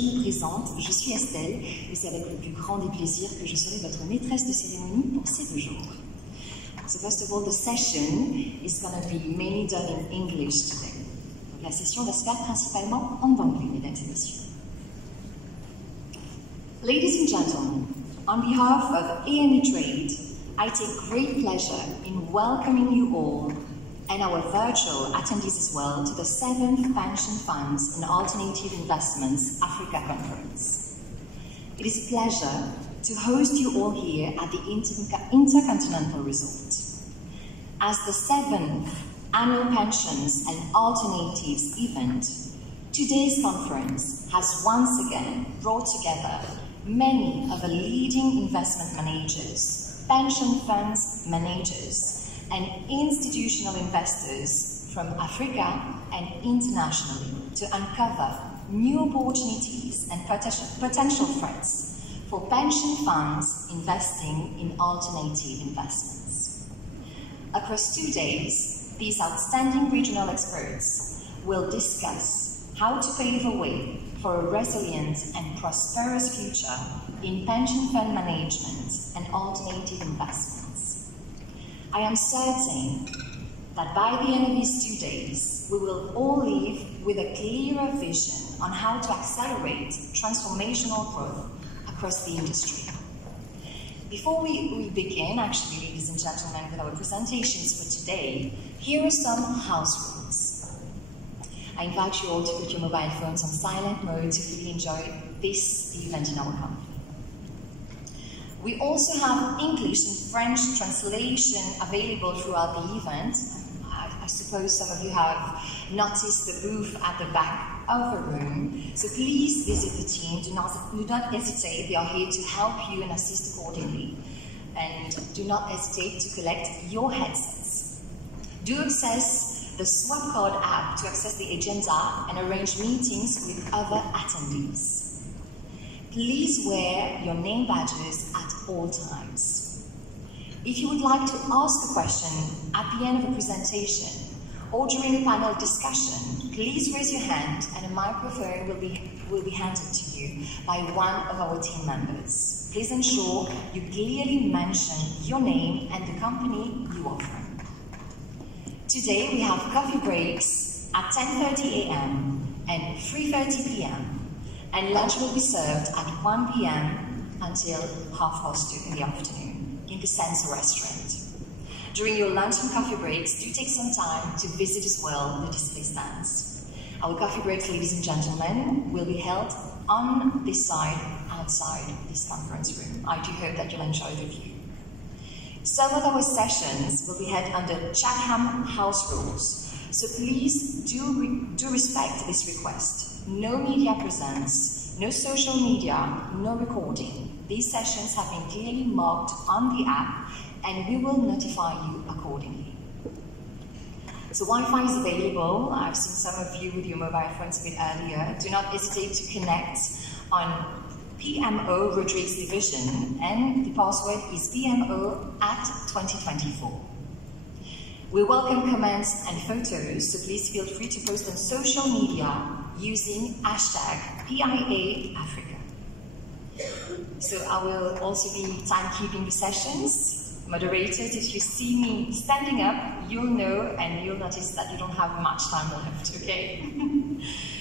je me présente, je suis Estelle, et c'est avec le plus grand des plaisirs que je serai votre maîtresse de cérémonie pour ces 2 jours. So first of all, the session is going to be mainly done in English today. Donc, la session va se faire principalement en anglais, mesdames et messieurs. Ladies and gentlemen, on behalf of AMETrade, I take great pleasure in welcoming you all and our virtual attendees as well to the 7th Pension Funds and Alternative Investments Africa Conference. It is a pleasure to host you all here at the Intercontinental Resort. As the 7th Annual Pensions and Alternatives event, today's conference has once again brought together many of the leading investment managers, pension funds managers, and institutional investors from Africa and internationally to uncover new opportunities and potential threats for pension funds investing in alternative investments. Across 2 days, these outstanding regional experts will discuss how to pave the way for a resilient and prosperous future in pension fund management and alternative investments. I am certain that by the end of these 2 days, we will all leave with a clearer vision on how to accelerate transformational growth across the industry. Before we begin, actually, ladies and gentlemen, with our presentations for today, here are some house rules. I invite you all to put your mobile phones on silent mode to really enjoy this event in our company. We also have English and French translation available throughout the event. I suppose some of you have noticed the booth at the back of the room. So please visit the team. Do not hesitate. They are here to help you and assist accordingly. And do not hesitate to collect your headsets. Do access the Swap Card app to access the agenda and arrange meetings with other attendees. Please wear your name badges at all times. If you would like to ask a question at the end of a presentation or during a panel discussion, please raise your hand and a microphone will be handed to you by one of our team members. Please ensure you clearly mention your name and the company you are from. Today we have coffee breaks at 10:30 a.m. and 3:30 p.m. and lunch will be served at 1 p.m. until 2:30 in the afternoon in the Senso restaurant. During your lunch and coffee breaks, do take some time to visit as well the display stands. Our coffee breaks, ladies and gentlemen, will be held on this side, outside this conference room. I do hope that you'll enjoy the view. Some of our sessions will be held under Chatham House rules, so please do respect this request. No media presence, no social media, no recording. These sessions have been clearly marked on the app and we will notify you accordingly. So Wi-Fi is available. I've seen some of you with your mobile phones a bit earlier. Do not hesitate to connect on PMO Rodriguez Division, and the password is PMO@2024. We welcome comments and photos, so please feel free to post on social media using hashtag PIAAFRICA. So I will also be timekeeping the sessions. Moderators, if you see me standing up, you'll know and you'll notice that you don't have much time left, okay?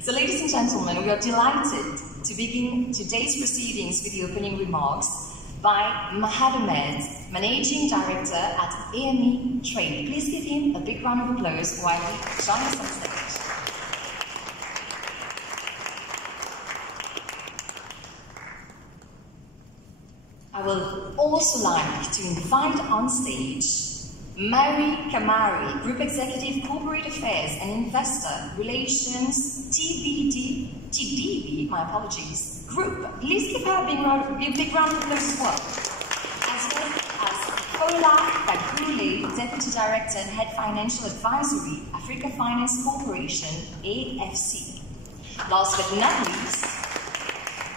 So ladies and gentlemen, we are delighted to begin today's proceedings with the opening remarks by Mahad Ahmed, Managing Director at AMEtrade. Please give him a big round of applause while he joins us on stage. I will also like to invite on stage Mary Kamari, Group Executive Corporate Affairs and Investor Relations, TDB, my apologies, Group. Please give her a big round of applause as well. As well as Kola Kagule, Deputy Director and Head Financial Advisory, Africa Finance Corporation, AFC. Last but not least,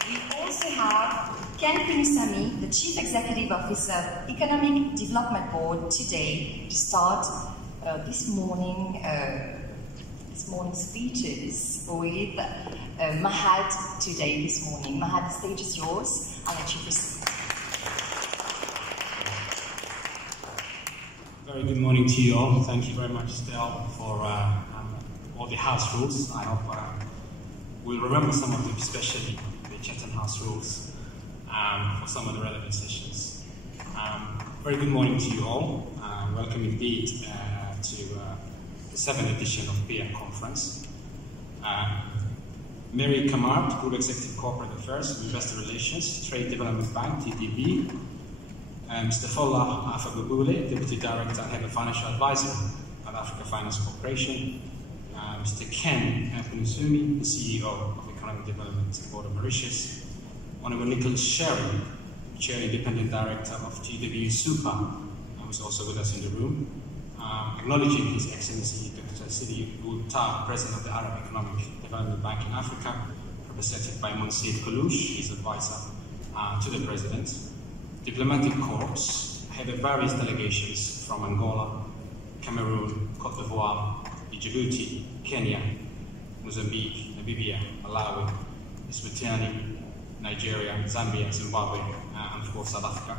we also have Ken Pinisami, the Chief Executive Officer, Economic Development Board, today to start this morning this morning's speeches with Mahad today, this morning. Mahad, the stage is yours. I'll let you proceed. Very good morning to you all. Thank you very much, Estelle, for all the house rules. I hope we'll remember some of them, especially the Chatham House rules, for some of the relevant sessions. Very good morning to you all. Welcome indeed to the 7th edition of PIA Conference. Mary Kamart, Group Executive Corporate Affairs and Investor Relations, Trade Development Bank, TDB. Mr. Fola Afababule, Deputy Director and Head of Financial Advisor at Africa Finance Corporation. Mr. Ken Punusumi, the CEO of Economic Development Board of Mauritius. Honorable Nicholas Sherry, Chair Independent Director of GW Super, who's also with us in the room. Acknowledging His Excellency Dr. Sidi Ulta, President of the Arab Economic Development Bank in Africa, represented by Monsieur Coluche, his advisor to the President. Diplomatic corps, head of various delegations from Angola, Cameroon, Cote d'Ivoire, Djibouti, Kenya, Mozambique, Namibia, Malawi, Eswatini, Nigeria, Zambia, Zimbabwe, and of course South Africa.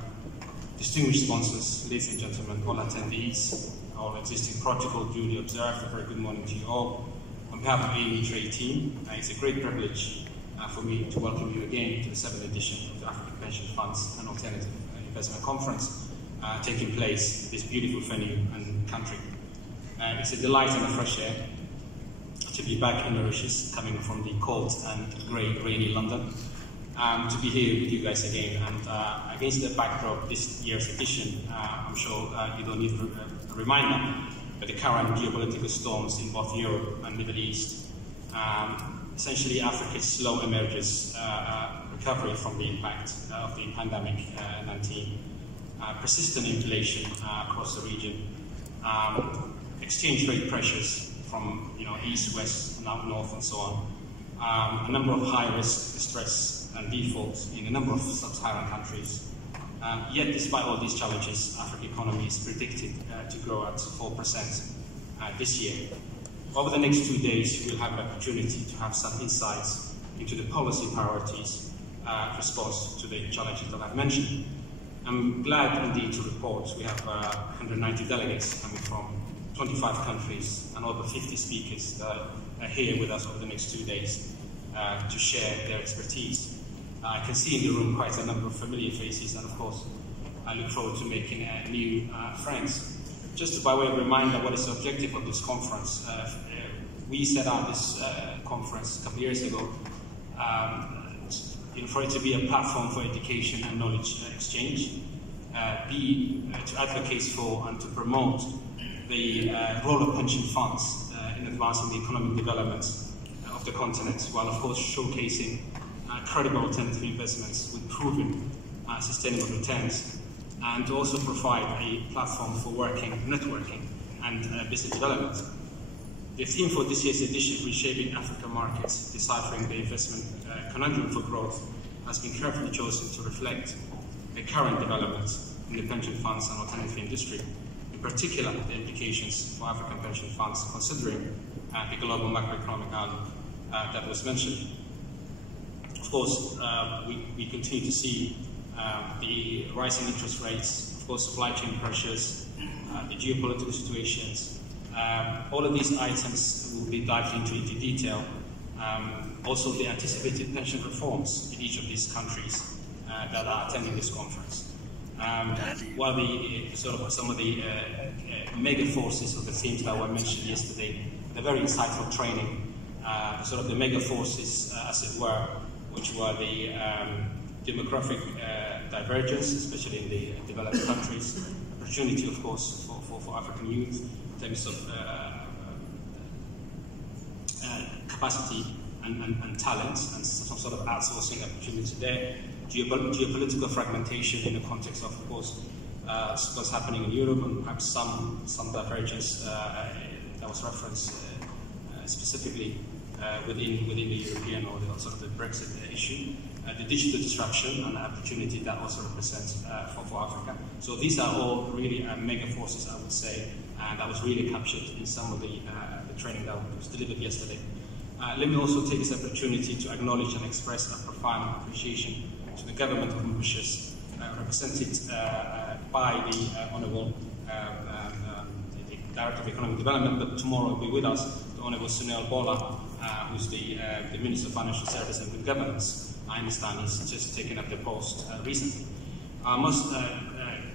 Distinguished sponsors, ladies and gentlemen, all attendees, all existing protocol duly observed, a very good morning to you all. On behalf of the AMETrade team, it's a great privilege for me to welcome you again to the 7th edition of the African Pension Funds and Alternative Investment Conference taking place in this beautiful venue and country. It's a delight and a fresh air to be back in Mauritius, coming from the cold and grey, rainy London, to be here with you guys again. And against the backdrop of this year's edition, I'm sure you don't need a reminder, but the current geopolitical storms in both Europe and Middle East, essentially Africa's slow emerges recovery from the impact of the pandemic-19, persistent inflation across the region, exchange rate pressures from east, west, north, and so on, a number of high-risk distress and defaults in a number of sub-Saharan countries. Yet, despite all these challenges, African economy is predicted to grow at 4% this year. Over the next 2 days, we'll have an opportunity to have some insights into the policy priorities response to the challenges that I've mentioned. I'm glad indeed to report we have 190 delegates coming from 25 countries and over 50 speakers that are here with us over the next 2 days to share their expertise. I can see in the room quite a number of familiar faces, and of course, I look forward to making new friends. Just by way of reminder, what is the objective of this conference? We set out this conference a couple of years ago for it to be a platform for education and knowledge exchange, to advocate for and to promote the role of pension funds in advancing the economic development of the continent, while of course showcasing credible alternative investments with proven sustainable returns, and to also provide a platform for networking, and business development. The theme for this year's edition, Reshaping African Markets, Deciphering the Investment Conundrum for Growth, has been carefully chosen to reflect the current developments in the pension funds and alternative industry, in particular the implications for African pension funds, considering the global macroeconomic outlook that was mentioned. Of course, we continue to see the rising interest rates, of course, supply chain pressures, the geopolitical situations. All of these items will be dived into detail. Also, the anticipated pension reforms in each of these countries that are attending this conference. While some of the mega forces of the themes that were mentioned yesterday, the very insightful training, the mega forces, as it were, which were the demographic divergence, especially in the developed countries, opportunity, of course, for African youth in terms of capacity and talent, and some sort of outsourcing opportunity there, geopolitical fragmentation in the context of course, what's happening in Europe, and perhaps some divergence that was referenced specifically within the European or the Brexit issue. the digital disruption and the opportunity that also represents for Africa. So these are all really mega forces, I would say, and that was really captured in some of the training that was delivered yesterday. Let me also take this opportunity to acknowledge and express a profound appreciation to the government of Mauritius, represented by the Honourable the Director of Economic Development, but tomorrow will be with us, the Honourable Sunil Bola, who's the Minister of Financial Services and Good Governance. I understand he's just taken up the post recently. Our most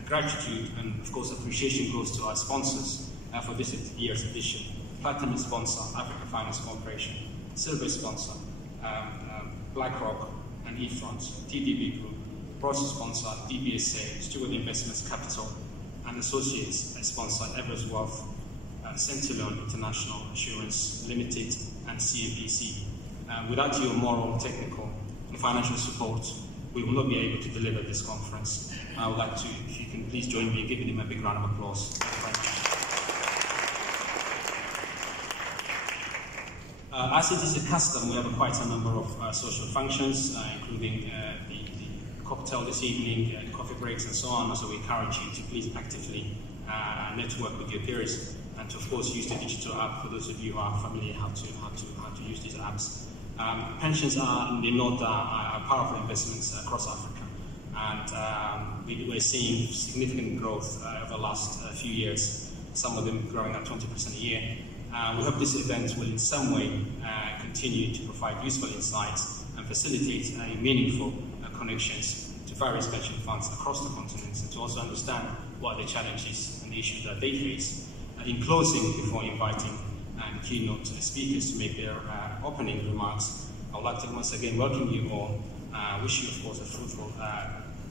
gratitude and, of course, appreciation goes to our sponsors for this year's edition. Platinum sponsor, Africa Finance Corporation. Silver sponsor, BlackRock and eFront. TDB Group. Bronze sponsor, DBSA, Steward Investments Capital. And associates sponsor, Everest Wealth, Centurion International Insurance Limited, and CNPC. Without your moral, technical, and financial support, we will not be able to deliver this conference. I would like to, if you can please join me in giving him a big round of applause. Thank you. As it is a custom, we have quite a number of social functions, including the cocktail this evening, the coffee breaks and so on. So we encourage you to please actively network with your peers and to, of course, use the digital app for those of you who are familiar how to use these apps. Pensions are, in the north, are powerful investments across Africa, and we're seeing significant growth over the last few years, some of them growing at 20% a year. We hope this event will in some way continue to provide useful insights and facilitate meaningful connections to various pension funds across the continent, and to also understand what the challenges and the issues that they face. In closing, before inviting keynote speakers to make their opening remarks, I would like to once again welcome you all. Wish you, of course, a fruitful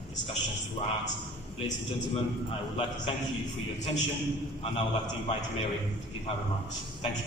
discussion throughout. Ladies and gentlemen, I would like to thank you for your attention, and I would like to invite Mary to give her remarks. Thank you.